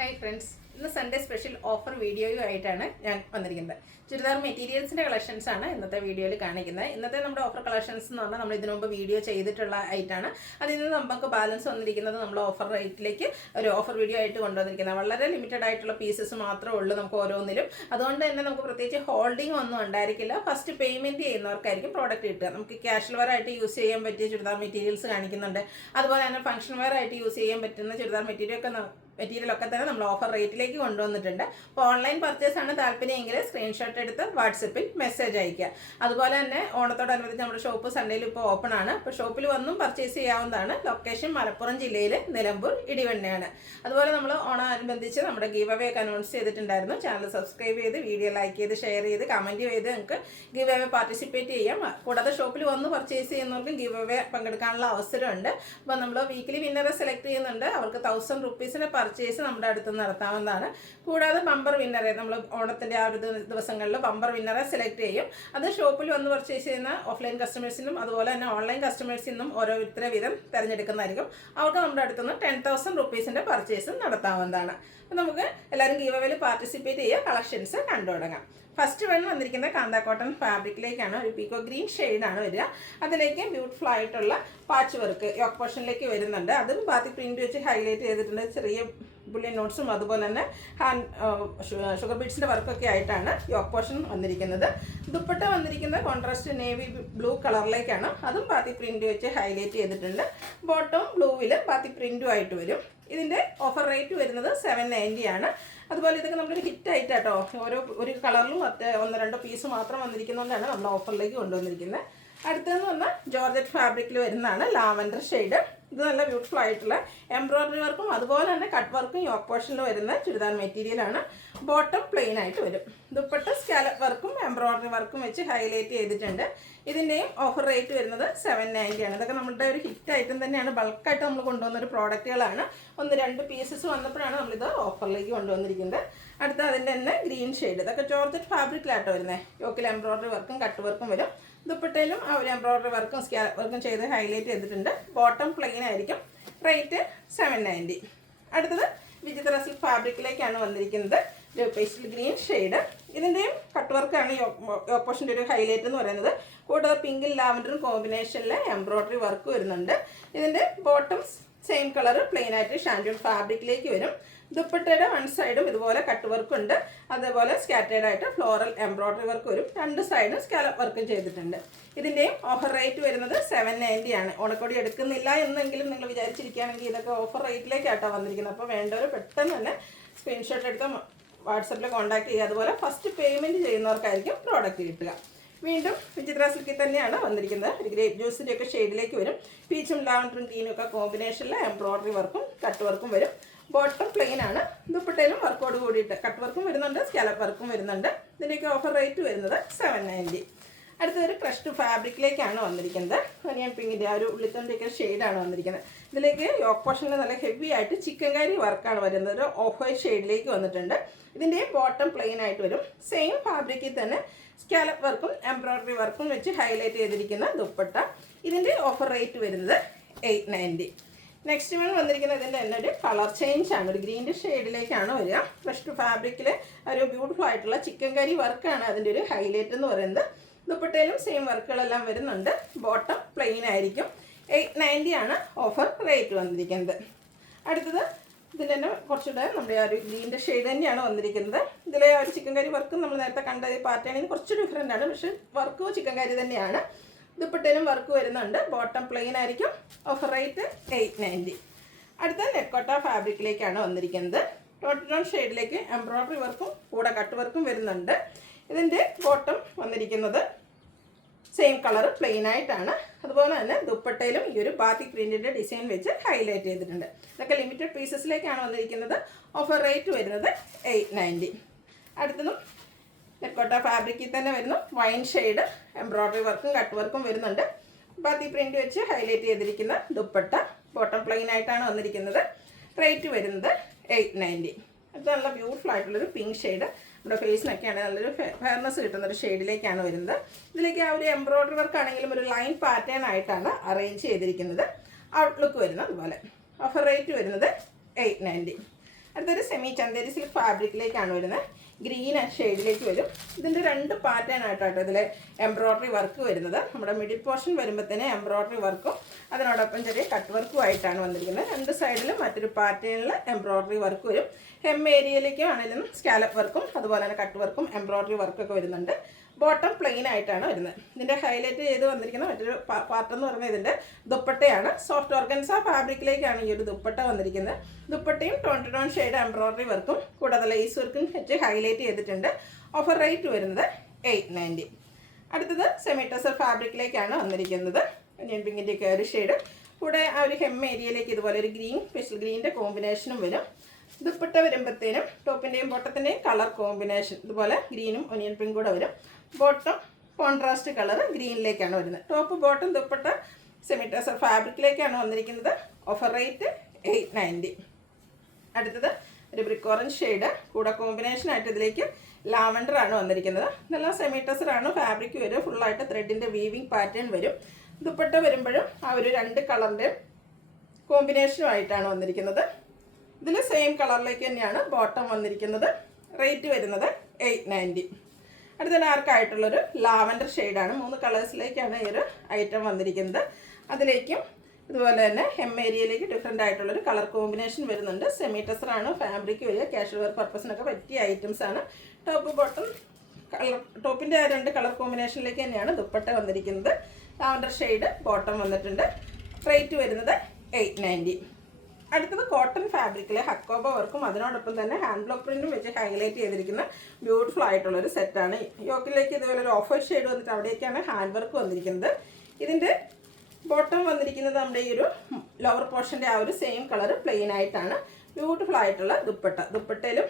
Hi friends, ഇന്ന് Sunday special offer വീഡിയോയുമായിട്ടാണ് ഞാൻ വന്നിരിക്കുന്നത്. ചുരിദാർ മെറ്റീരിയൽസിൻ്റെ കളക്ഷൻസ് ആണ് ഇന്നത്തെ വീഡിയോയിൽ കാണിക്കുന്നത്. ഇന്നത്തെ നമ്മുടെ ഓഫർ കളക്ഷൻസ് എന്ന് പറഞ്ഞാൽ നമ്മൾ ഇതിനു മുമ്പ് വീഡിയോ ചെയ്തിട്ടുള്ള ആയിട്ടാണ്. അതിൽ നിന്ന് നമുക്ക് ബാലൻസ് വന്നിരിക്കുന്നത് നമ്മൾ ഓഫർ റേറ്റിലേക്ക് ഒരു ഓഫർ വീഡിയോ ആയിട്ട് കൊണ്ടുവന്നിരിക്കുന്നത്. വളരെ ലിമിറ്റഡ് ആയിട്ടുള്ള പീസസ് മാത്രമേ ഉള്ളൂ നമുക്ക് ഓരോന്നിലും. അതുകൊണ്ട് തന്നെ നമുക്ക് പ്രത്യേകിച്ച് ഹോൾഡിംഗ് ഒന്നും ഉണ്ടായിരിക്കില്ല. ഫസ്റ്റ് പേയ്മെൻറ്റ് ചെയ്യുന്നവർക്കായിരിക്കും പ്രോഡക്റ്റ് കിട്ടുക. നമുക്ക് ക്യാഷ്വൽ വെയർ ആയിട്ട് യൂസ് ചെയ്യാൻ പറ്റിയ ചുരിദാർ മെറ്റീരിയൽസ് കാണിക്കുന്നുണ്ട്. അതുപോലെ തന്നെ ഫംഗ്ഷൻ വെയർ ആയിട്ട് യൂസ് ചെയ്യാൻ പറ്റുന്ന ചുരിദാർ മെറ്റീരിയലൊക്കെ തന്നെ നമ്മൾ ഓഫർ റേറ്റിലേക്ക് കൊണ്ടുവന്നിട്ടുണ്ട്. അപ്പോൾ ഓൺലൈൻ പർച്ചേസ് ആണ് താല്പര്യമെങ്കിൽ സ്ക്രീൻഷോട്ട് എടുത്ത് വാട്സപ്പിൽ മെസ്സേജ് അയയ്ക്കുക. അതുപോലെ തന്നെ ഓണത്തോടനുബന്ധിച്ച് നമ്മുടെ ഷോപ്പ് സൺഡേയിൽ ഇപ്പോൾ ഓപ്പൺ ആണ്. അപ്പോൾ ഷോപ്പിൽ വന്നും പർച്ചേസ് ചെയ്യാവുന്നതാണ്. ലൊക്കേഷൻ മലപ്പുറം ജില്ലയിൽ നിലമ്പൂർ ഇടിവണ്ണയാണ്. അതുപോലെ നമ്മൾ ഓണാനുബന്ധിച്ച് നമ്മുടെ ഗീവ് അവേ ഒക്കെ അനൗൺസ് ചെയ്തിട്ടുണ്ടായിരുന്നു. ചാനൽ സബ്സ്ക്രൈബ് ചെയ്ത് വീഡിയോ ലൈക്ക് ചെയ്ത് ഷെയർ ചെയ്ത് കമൻറ്റ് ചെയ്ത് നിങ്ങൾക്ക് ഗീവ് അവേ പാർട്ടിസിപ്പേറ്റ് ചെയ്യാം. കൂടാതെ ഷോപ്പിൽ വന്ന് പർച്ചേസ് ചെയ്യുന്നവർക്കും ഗീവ് അവേ പങ്കെടുക്കാനുള്ള അവസരമുണ്ട്. അപ്പോൾ നമ്മൾ വീക്കിലി വിന്നറെ സെലക്ട് ചെയ്യുന്നുണ്ട്. അവർക്ക് 1000 റുപ്പീസിന് പർച്ചേസ് നമ്മുടെ അടുത്ത് നടത്താവുന്നതാണ്. കൂടാതെ ബമ്പർ വിന്നറെ നമ്മൾ ഓണത്തിൻ്റെ ആ ഒരു ദിവസങ്ങളിൽ ബമ്പർ വിന്നറെ സെലക്ട് ചെയ്യും. അത് ഷോപ്പിൽ വന്ന് പർച്ചേസ് ചെയ്യുന്ന ഓഫ്ലൈൻ കസ്റ്റമേഴ്സിനും അതുപോലെ തന്നെ ഓൺലൈൻ കസ്റ്റമേഴ്സിൽ നിന്നും ഓരോരുത്തരെ വീതം തിരഞ്ഞെടുക്കുന്നതായിരിക്കും. അവർക്ക് നമ്മുടെ അടുത്തുനിന്ന് 10,000 റുപ്പീസിൻ്റെ പർച്ചേസ് നടത്താവുന്നതാണ്. അപ്പോൾ നമുക്ക് എല്ലാവരും ഗീവ് അവേയിൽ പാർട്ടിസിപ്പേറ്റ് ചെയ്യുക. കളക്ഷൻസ് കണ്ടു തുടങ്ങാം. ഫസ്റ്റ് വന്നിരിക്കുന്നത് കാന്ത കോട്ടൺ ഫാബ്രിക്കിലേക്കാണ്. ഒരു പീക്കോ ഗ്രീൻ ഷെയ്ഡാണ് വരിക. അതിലേക്ക് ബ്യൂട്ടിഫുൾ ആയിട്ടുള്ള പാച്ച് വർക്ക് യോക്ക് പോർഷനിലേക്ക് വരുന്നുണ്ട്. അതും ബാത്തി പ്രിൻറ്റ് വെച്ച് ഹൈലൈറ്റ് ചെയ്തിട്ടുണ്ട്. ചെറിയ ബുള്ളിയൻ നോട്ട്സും അതുപോലെ തന്നെ ഷുഗർ ബീഡ്സിൻ്റെ വർക്കൊക്കെ ആയിട്ടാണ് യോക്ക് പോർഷൻ വന്നിരിക്കുന്നത്. ദുപ്പട്ട വന്നിരിക്കുന്നത് കോൺട്രാസ്റ്റ് നേവി ബ്ലൂ കളറിലേക്കാണ്. അതും ബാത്തി പ്രിൻറ്റ് വെച്ച് ഹൈലൈറ്റ് ചെയ്തിട്ടുണ്ട്. ബോട്ടം ബ്ലൂവിൽ ബാത്തി പ്രിൻറ്റും ആയിട്ട് വരും. ഇതിൻ്റെ ഓഫർ റേറ്റ് വരുന്നത് 790 ആണ്. അതുപോലെ ഇതൊക്കെ നമ്മളൊരു ഹിറ്റായിട്ട് കേട്ടോ, ഒരു കളറിലും 1-2 പീസ് മാത്രം വന്നിരിക്കുന്നതുകൊണ്ടാണ് നമ്മൾ ഓഫറിലേക്ക് കൊണ്ടുവന്നിരിക്കുന്നത്. അടുത്തതെന്ന് പറഞ്ഞാൽ ജോർജറ്റ് ഫാബ്രിക്കിൽ വരുന്നതാണ് ലാവൻഡർ ഷെയ്ഡ്. ഇത് നല്ല ബ്യൂട്ടിഫുൾ ആയിട്ടുള്ള എംബ്രോയ്ഡറി വർക്കും അതുപോലെ തന്നെ കട്ട് വർക്കും യോക്ക് പോർഷനിൽ വരുന്ന ചുരിദാർ മെറ്റീരിയലാണ്. ബോട്ടം പ്ലെയിൻ ആയിട്ട് വരും. ദുപ്പട്ട സ്കാലപ്പ് വർക്കും എംബ്രോയ്ഡറി വർക്കും വെച്ച് ഹൈലൈറ്റ് ചെയ്തിട്ടുണ്ട്. ഇതിൻ്റെയും ഓഫർ റേറ്റ് വരുന്നത് 790 ആണ്. ഇതൊക്കെ നമ്മുടെ ഒരു ഹിറ്റ് ഐറ്റം തന്നെയാണ്. ബൾക്കായിട്ട് നമ്മൾ കൊണ്ടുവന്നൊരു പ്രോഡക്റ്റുകളാണ്. 1-2 പീസസ് വന്നപ്പോഴാണ് നമ്മളിത് ഓഫറിലേക്ക് കൊണ്ടുവന്നിരിക്കുന്നത്. അടുത്ത അതിൻ്റെ തന്നെ ഗ്രീൻ ഷെയ്ഡ്. ഇതൊക്കെ ജോർജറ്റ് ഫാബ്രിക്കിലാട്ടോ വരുന്നത്. യോക്കിൽ എംബ്രോയ്ഡറി വർക്കും കട്ട് വർക്കും വരും. ദുപ്പട്ടയിലും ആ ഒരു എംബ്രോയ്ഡറി വർക്കും സ്കാലപ്പ് വർക്കും ചെയ്ത് ഹൈലൈറ്റ് ചെയ്തിട്ടുണ്ട്. ബോട്ടം പ്ലെയിൻ ആയിരിക്കും. റേറ്റ് 790. അടുത്തത് വിചിത്ര സിൽക്ക് ഫാബ്രിക്കിലേക്കാണ് വന്നിരിക്കുന്നത്. ഒരു പേസ്റ്റൽ ഗ്രീൻ ഷെയ്ഡ്. ഇതിൻ്റെയും കട്ട് വർക്കാണ് യോക്ക് പോർഷൻ്റെ ഒരു ഹൈലൈറ്റ് എന്ന് പറയുന്നത്. കൂടാതെ പിങ്കും ലാവൻഡറും കോമ്പിനേഷനിൽ എംബ്രോയ്ഡറി വർക്ക് വരുന്നുണ്ട്. ഇതിൻ്റെ ബോട്ടം സെയിം കളർ പ്ലെയിൻ ആയിട്ട് ഷാൻഡൂൺ ഫാബ്രിക്കിലേക്ക് വരും. ദുപ്പട്ടയുടെ 1 സൈഡും ഇതുപോലെ കട്ട് വർക്കുണ്ട്. അതേപോലെ സ്കാറ്റേഡ് ആയിട്ട് ഫ്ലോറൽ എംബ്രോയ്ഡറി വർക്ക് വരും. 2 സൈഡും സ്കാലപ്പ് വർക്കും ചെയ്തിട്ടുണ്ട്. ഇതിൻ്റെയും ഓഫർ റേറ്റ് വരുന്നത് 790 ആണ്. ഓണക്കോടി എടുക്കുന്നില്ല എന്നെങ്കിലും നിങ്ങൾ വിചാരിച്ചിരിക്കുകയാണെങ്കിൽ ഇതൊക്കെ ഓഫർ റേറ്റിലേക്കാട്ടോ വന്നിരിക്കുന്നത്. അപ്പോൾ വേണ്ടവർ പെട്ടെന്ന് തന്നെ സ്ക്രീൻഷോട്ട് എടുത്ത് വാട്സപ്പിൽ കോൺടാക്ട് ചെയ്യുക. അതുപോലെ ഫസ്റ്റ് പേയ്മെൻറ്റ് ചെയ്യുന്നവർക്കായിരിക്കും പ്രോഡക്റ്റ് കിട്ടുക. വീണ്ടും വിചിത്ര സിൽക്കിൽ തന്നെയാണ് വന്നിരിക്കുന്നത്. ഒരു ഗ്രേപ്പ് ജ്യൂസിൻ്റെ ഒക്കെ ഷെയ്ഡിലേക്ക് വരും. പീച്ചും ലാവൻഡറും ഗ്രീനും ഒക്കെ കോമ്പിനേഷനിൽ എംബ്രോയ്ഡറി വർക്കും കട്ട് വർക്കും വരും. ബോട്ടം പ്ലെയിൻ ആണ്. ദുപ്പട്ടയിലും വർക്കോട് കൂടിയിട്ട് കട്ട് വർക്കും വരുന്നുണ്ട്, സ്കാലപ്പ് വർക്കും വരുന്നുണ്ട്. ഇതിൻ്റെയൊക്കെ ഓഫർ റേറ്റ് വരുന്നത് 790. അടുത്തൊരു ക്രഷ്ഡ് ഫാബ്രിക്കിലേക്കാണ് വന്നിരിക്കുന്നത്. ഞാൻ പിങ്കിൻ്റെ ആ ഒരു ഉള്ളിത്തണ്ടിയൊക്കെ ഷെയ്ഡാണ് വന്നിരിക്കുന്നത്. ഇതിലേക്ക് യോക്ക് പോർഷനിൽ നല്ല ഹെവി ആയിട്ട് ചിക്കൻ കാരി വർക്കാണ് വരുന്നത്. ഒരു ഓഫ് വൈറ്റ് ഷെയ്ഡിലേക്ക് വന്നിട്ടുണ്ട്. ഇതിൻ്റെ ബോട്ടം പ്ലെയിൻ ആയിട്ട് വരും. സെയിം ഫാബ്രിക്കിൽ തന്നെ സ്കാലപ്പ് വർക്കും എംബ്രോയ്ഡറി വർക്കും വെച്ച് ഹൈലൈറ്റ് ചെയ്തിരിക്കുന്ന ദുപ്പട്ട. ഇതിൻ്റെ ഓഫർ റേറ്റ് വരുന്നത് 890. നെക്സ്റ്റ് വന്നിരിക്കുന്നത് ഇതിൻ്റെ തന്നെ ഒരു കളർ ചേഞ്ച് ആണ്. ഒരു ഗ്രീൻ്റെ ഷെയ്ഡിലേക്കാണ് വരിക. ക്രഷ്ഡ് ഫാബ്രിക്കിൽ ഒരു ബ്യൂട്ടിഫുൾ ആയിട്ടുള്ള ചിക്കൻ കറി വർക്കാണ് അതിൻ്റെ ഒരു ഹൈലൈറ്റ് എന്ന് പറയുന്നത്. ദുപ്പട്ടയിലും സെയിം വർക്കുകളെല്ലാം വരുന്നുണ്ട്. ബോട്ടം പ്ലെയിൻ ആയിരിക്കും. 890 ആണ് ഓഫർ റേറ്റ് വന്നിരിക്കുന്നത്. അടുത്തത് ഇതിൻ്റെ തന്നെ കുറച്ചുകൂടെ നമ്മുടെ ആ ഒരു ഗ്രീൻ്റെ ഷെയ്ഡ് തന്നെയാണ് വന്നിരിക്കുന്നത്. ഇതിലെ ആ ഒരു ചിക്കൻ കറി വർക്കും നമ്മൾ നേരത്തെ കണ്ട പാറ്റേണിന് കുറച്ച് ഡിഫറെൻ്റ് ആണ്. പക്ഷേ വർക്കും ചിക്കൻ കറി തന്നെയാണ്. ദുപ്പട്ടയിലും വർക്ക് വരുന്നുണ്ട്. ബോട്ടം പ്ലെയിൻ ആയിരിക്കും. Offer rate 890. അടുത്ത നെക്കോട്ട ഫാബ്രിക്കിലേക്കാണ് വന്നിരിക്കുന്നത്. ടോൺ ഷെയ്ഡിലേക്ക് എംബ്രോയ്ഡറി വർക്കും കൂടെ കട്ട് വർക്കും വരുന്നുണ്ട്. ഇതിൻ്റെ ബോട്ടം വന്നിരിക്കുന്നത് സെയിം കളർ പ്ലെയിൻ ആയിട്ടാണ്. അതുപോലെ തന്നെ ദുപ്പട്ടയിലും ഈ ഒരു ബാത്തിക് പ്രിൻറ്റിൻ്റെ ഡിസൈൻ വെച്ച് ഹൈലൈറ്റ് ചെയ്തിട്ടുണ്ട്. ഇതൊക്കെ ലിമിറ്റഡ് പീസസിലേക്കാണ് വന്നിരിക്കുന്നത്. ഓഫർ റേറ്റ് വരുന്നത് 890. അടുത്തതും നെക്കോട്ട ഫാബ്രിക്കിൽ തന്നെ വരുന്നു. വൈൻ ഷെയ്ഡ് എംബ്രോയ്ഡറി വർക്കും കട്ട് വർക്കും വരുന്നുണ്ട്. ബാത്തി പ്രിൻറ്റ് വെച്ച് ഹൈലൈറ്റ് ചെയ്തിരിക്കുന്ന ദുപ്പട്ട. ബോട്ടം പ്ലെയിൻ ആയിട്ടാണ് വന്നിരിക്കുന്നത്. റേറ്റ് വരുന്നത് 890. അത് നല്ല ബ്യൂട്ടിഫുൾ ആയിട്ടുള്ളൊരു പിങ്ക് ഷെയ്ഡ്. നമ്മുടെ ഫേസിനൊക്കെയാണ് നല്ലൊരു ഫെയർനെസ് കിട്ടുന്നൊരു ഷെയ്ഡിലേക്കാണ് വരുന്നത്. ഇതിലേക്ക് ആ ഒരു എംബ്രോയ്ഡറി വർക്ക് ആണെങ്കിലും ഒരു ലൈൻ പാറ്റേൺ ആയിട്ടാണ് അറേഞ്ച് ചെയ്തിരിക്കുന്നത്. ഔട്ട്ലുക്ക് വരുന്നത് അതുപോലെ. ഓഫർ റേറ്റ് വരുന്നത് 890. അടുത്തൊരു സെമി ചന്തേരി സിൽക്ക് ഫാബ്രിക്കിലേക്കാണ് വരുന്നത്. ഗ്രീൻ ഷെയ്ഡിലേക്ക് വരും. ഇതിൻ്റെ 2 പാറ്റേൺ ആയിട്ടാട്ടോ ഇതിൽ എംബ്രോയ്ഡറി വർക്ക് വരുന്നത്. നമ്മുടെ മിഡിൽ പോർഷൻ വരുമ്പോഴത്തേന് എംബ്രോയ്ഡറി വർക്കും അതിനോടൊപ്പം ചെറിയ കട്ട് വർക്കും ആയിട്ടാണ് വന്നിരിക്കുന്നത്. 2 സൈഡിലും മറ്റൊരു പാറ്റേണിൽ എംബ്രോയ്ഡറി വർക്ക് വരും. ഹെം ഏരിയയിലേക്കും ആണെങ്കിലും സ്കാലപ്പ് വർക്കും അതുപോലെ തന്നെ കട്ട് വർക്കും എംബ്രോയ്ഡറി വർക്കൊക്കെ വരുന്നുണ്ട്. ബോട്ടം പ്ലെയിൻ ആയിട്ടാണ് വരുന്നത്. ഇതിൻ്റെ ഹൈലൈറ്റ് ചെയ്ത് വന്നിരിക്കുന്ന മറ്റൊരു പാർട്ട് എന്ന് പറയുന്നത് ഇതിൻ്റെ ദുപ്പട്ടയാണ്. സോഫ്റ്റ് ഓർഗൻസ ഫാബ്രിക്കിലേക്കാണ് ഈ ഒരു ദുപ്പട്ട വന്നിരിക്കുന്നത്. ദുപ്പട്ടയും ടോൺ ഷെയ്ഡ് എംബ്രോയ്ഡറി വർക്കും കൂടാതെ ലേസ് വർക്കും വെച്ച് ഹൈലൈറ്റ് ചെയ്തിട്ടുണ്ട്. ഓഫർ റേറ്റ് വരുന്നത് 890. അടുത്തത് സെമി ടെസർ ഫാബ്രിക്കിലേക്കാണ് വന്നിരിക്കുന്നത്. ഒനിയൻ പിങ്കിൻ്റെയൊക്കെ ഒരു ഷെയ്ഡ് കൂടെ ആ ഒരു ഹെം ഏരിയയിലേക്ക് ഇതുപോലെ ഒരു ഗ്രീൻ സ്പെഷ്യൽ ഗ്രീനിൻ്റെ കോമ്പിനേഷനും വരും. ദുപ്പട്ട വരുമ്പോഴത്തേനും ടോപ്പിൻ്റെയും ബോട്ടത്തിൻ്റെയും കളർ കോമ്പിനേഷൻ ഇതുപോലെ ഗ്രീനും ഒനിയൻ പിങ്ക് കൂടെ വരും. ബോട്ടം കോൺട്രാസ്റ്റ് കളർ ഗ്രീനിലേക്കാണ് വരുന്നത്. Top bottom dupatta semi tussar ഫാബ്രിക്കിലേക്കാണ് വന്നിരിക്കുന്നത്. Offer rate 890. അടുത്തത് ഒരു ബ്രിക്ക് ഓറഞ്ച് ഷെയ്ഡ് കൂടെ കോമ്പിനേഷൻ ആയിട്ട് ഇതിലേക്ക് ലാവൻഡർ ആണ് വന്നിരിക്കുന്നത്. ഇതെല്ലാം സെമി ടെസർ ആണ്. ഫാബ്രിക് വരും. ഫുള്ളായിട്ട് ത്രെഡിൻ്റെ വീവിങ് പാറ്റേൺ വരും. ദുപ്പട്ട വരുമ്പോഴും ആ ഒരു 2 കളറിൻ്റെ കോമ്പിനേഷനുമായിട്ടാണ് വന്നിരിക്കുന്നത്. ഇതിൽ സെയിം കളറിലേക്ക് തന്നെയാണ് ബോട്ടം വന്നിരിക്കുന്നത്. റേറ്റ് വരുന്നത് 890. അടുത്ത ഡാർക്കായിട്ടുള്ളൊരു ലാവൻഡർ ഷെയ്ഡാണ്. 3 കളേഴ്സിലേക്കാണ് ഈ ഒരു ഐറ്റം വന്നിരിക്കുന്നത്. അതിലേക്കും ഇതുപോലെ തന്നെ ഹെം ഏരിയയിലേക്ക് ഡിഫറെൻ്റ് ആയിട്ടുള്ളൊരു കളർ കോമ്പിനേഷൻ വരുന്നുണ്ട്. സെമി ടെസറാണ് ഫാബ്രിക് വരിക. കാഷ്വൽ വെയർ പർപ്പസിനൊക്കെ പറ്റിയ ഐറ്റംസ് ആണ്. ടോപ്പ് ബോട്ടം കളർ ടോപ്പിൻ്റെ 2 കളർ കോമ്പിനേഷനിലേക്ക് തന്നെയാണ് ദുപ്പട്ട വന്നിരിക്കുന്നത്. ലാവൻഡർ ഷെയ്ഡ് ബോട്ടം വന്നിട്ടുണ്ട്. റേറ്റ് വരുന്നത് 890. അടുത്തത് കോട്ടൺ ഫാബ്രിക്കിലെ ഹക്കോബ വർക്കും അതിനോടൊപ്പം തന്നെ ഹാൻഡ് ബ്ലോക്ക് പ്രിൻറ്റും വെച്ച് ഹൈലൈറ്റ് ചെയ്തിരിക്കുന്ന ബ്യൂട്ടിഫുൾ ആയിട്ടുള്ളൊരു സെറ്റാണ്. യോക്കിലേക്ക് ഇതുപോലെ ഒരു ഓഫ് വൈറ്റ് ഷെയ്ഡ് വന്നിട്ട് അവിടേക്കാണ് ഹാൻഡ് വർക്ക് വന്നിരിക്കുന്നത്. ഇതിൻ്റെ ബോട്ടം വന്നിരിക്കുന്നത് നമ്മുടെ ഈ ഒരു ലോവർ പോർഷൻ്റെ ആ ഒരു സെയിം കളർ പ്ലെയിൻ ആയിട്ടാണ്. ബ്യൂട്ടിഫുൾ ആയിട്ടുള്ള ദുപ്പട്ടയിലും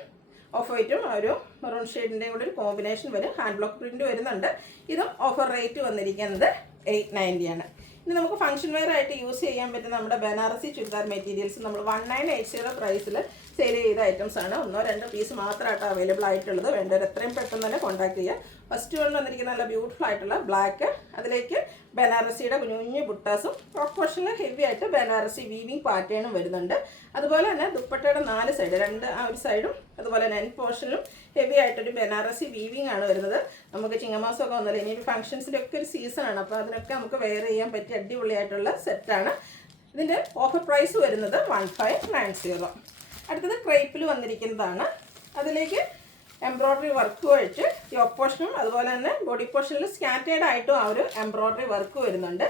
ഓഫ് വൈറ്റും ഒരു മെറൂൺ ഷെയ്ഡിൻ്റെയും കൂടെ ഒരു കോമ്പിനേഷൻ വരും. ഹാൻഡ് ബ്ലോക്ക് പ്രിൻറ്റ് വരുന്നുണ്ട്. ഇതും ഓഫർ റേറ്റ് വന്നിരിക്കുന്നത് 890 ആണ്. ഇനി നമുക്ക് ഫംഗ്ഷൻ വെയർ ആയിട്ട് യൂസ് ചെയ്യാൻ പറ്റുന്ന നമ്മുടെ ബനാറസി ചുരിദാർ മെറ്റീരിയൽസ് നമ്മൾ 1980 പ്രൈസിൽ സെയിൽ ചെയ്ത ഐറ്റംസ് ആണ്. 1-2 പീസ് മാത്രമായിട്ട് അവൈലബിൾ ആയിട്ടുള്ളത്. വേണ്ടവർ എത്രയും പെട്ടെന്ന് തന്നെ കോൺടാക്ട് ചെയ്യുക. ഫസ്റ്റ് വൺ വന്നിരിക്കുന്ന നല്ല ബ്യൂട്ടിഫുൾ ആയിട്ടുള്ള ബ്ലാക്ക്, അതിലേക്ക് ബനാറസിയുടെ കുഞ്ഞു ബുട്ടാസും ടോപ്പ് പോർഷനിൽ ഹെവി ആയിട്ട് ബനാറസി വീവിങ് പാറ്റേണും വരുന്നുണ്ട്. അതുപോലെ തന്നെ ദുപ്പട്ടയുടെ 4 സൈഡ് 2 ആ ഒരു സൈഡും അതുപോലെ തന്നെ എൻഡ് പോർഷനിലും ഹെവി ആയിട്ടൊരു ബനാറസി വീവിങ് ആണ് വരുന്നത്. നമുക്ക് ചിങ്ങമാസമൊക്കെ വന്നല്ലോ, ഇനി ഫംഗ്ഷൻസിലൊക്കെ ഒരു സീസണാണ്. അപ്പോൾ അതിനൊക്കെ നമുക്ക് വെയർ ചെയ്യാൻ പറ്റിയ അടിപൊളിയായിട്ടുള്ള സെറ്റാണ്. ഇതിൻ്റെ ഓഫർ പ്രൈസ് വരുന്നത് 1590. അടുത്തത് ക്രേപ്പിൽ വന്നിരിക്കുന്നതാണ്. അതിലേക്ക് എംബ്രോയ്ഡറി വർക്ക് വെച്ച് യോക്ക് പോർഷനും അതുപോലെ തന്നെ ബോഡി പോർഷനിൽ സ്കാറ്റേഡ് ആയിട്ടും ആ ഒരു എംബ്രോയ്ഡറി വർക്ക് വരുന്നുണ്ട്.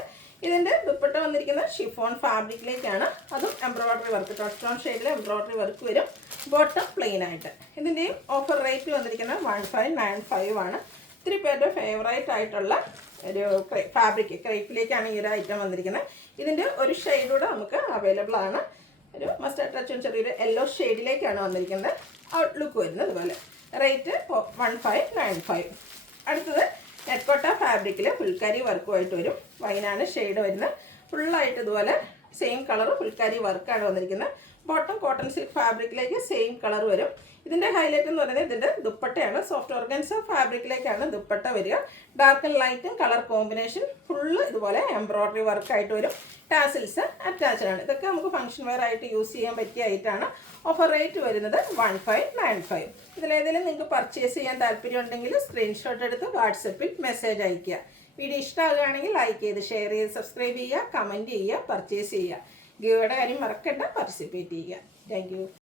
ഇതിൻ്റെ ദുപ്പട്ട വന്നിരിക്കുന്ന ഷിഫോൺ ഫാബ്രിക്കിലേക്കാണ്. അതും എംബ്രോയ്ഡറി വർക്ക് ടോൺ ഷെയ്ഡിൽ എംബ്രോയ്ഡറി വർക്ക് വരും. ബോട്ടം പ്ലെയിൻ ആയിട്ട്. ഇതിൻ്റെയും ഓഫർ റേറ്റ് വന്നിരിക്കുന്നത് 1595 ആണ്. ഒത്തിരി പേരുടെ ഫേവറേറ്റ് ആയിട്ടുള്ള ഒരു ഫാബ്രിക് ക്രേപ്പിലേക്കാണ് ഈ ഒരു ഐറ്റം വന്നിരിക്കുന്നത്. ഇതിൻ്റെ ഒരു ഷെയ്ഡൂടെ നമുക്ക് അവൈലബിൾ ആണ്. ഒരു മസ്റ്റാർഡ് ടച്ചും ചെറിയൊരു യെല്ലോ ഷെയ്ഡിലേക്കാണ് വന്നിരിക്കുന്നത്. ഔട്ട്ലുക്ക് വരുന്നത് അതുപോലെ. റേറ്റ് 1595. അടുത്തത് നെറ്റ്കോട്ട ഫാബ്രിക്കിൽ ഫുൾക്കാരി വർക്കുമായിട്ട് വരും. വൈനാണ് ഷെയ്ഡ് വരുന്നത്. ഫുള്ളായിട്ട് ഇതുപോലെ സെയിം കളർ ഫുൾക്കാരി വർക്കാണ് വന്നിരിക്കുന്നത്. ബോട്ടം കോട്ടൺ സിൽക്ക് ഫാബ്രിക്കിലേക്ക് സെയിം കളർ വരും. ഇതിൻ്റെ ഹൈലൈറ്റ് എന്ന് പറയുന്നത് ഇതിൻ്റെ ദുപ്പട്ടയാണ്. സോഫ്റ്റ് ഓർഗൻസ ഫാബ്രിക്കിലേക്കാണ് ദുപ്പട്ട വരിക. ഡാർക്ക് ആൻഡ് ലൈറ്റും കളർ കോമ്പിനേഷൻ ഫുള്ള് ഇതുപോലെ എംബ്രോയ്ഡറി വർക്കായിട്ട് വരും. ടാസിൽസ് അറ്റാച്ച്ഡ് ആണ്. ഇതൊക്കെ നമുക്ക് ഫംഗ്ഷൻ വെയർ ആയിട്ട് യൂസ് ചെയ്യാൻ പറ്റിയ ഐറ്റാണ്. ഓഫർ റേറ്റ് വരുന്നത് 1595. ഇതിലേതെങ്കിലും നിങ്ങൾക്ക് പർച്ചേസ് ചെയ്യാൻ താല്പര്യം ഉണ്ടെങ്കിൽ സ്ക്രീൻഷോട്ട് എടുത്ത് വാട്സപ്പിൽ മെസ്സേജ് അയയ്ക്കുക. വീഡിയോ ഇഷ്ടമാകുകയാണെങ്കിൽ ലൈക്ക് ചെയ്ത് ഷെയർ ചെയ്ത് സബ്സ്ക്രൈബ് ചെയ്യുക, കമൻറ്റ് ചെയ്യുക, പർച്ചേസ് ചെയ്യുക. ഗിവയുടെ കാര്യം മറക്കണ്ട, പാർട്ടിസിപ്പേറ്റ് ചെയ്യുക. Thank you.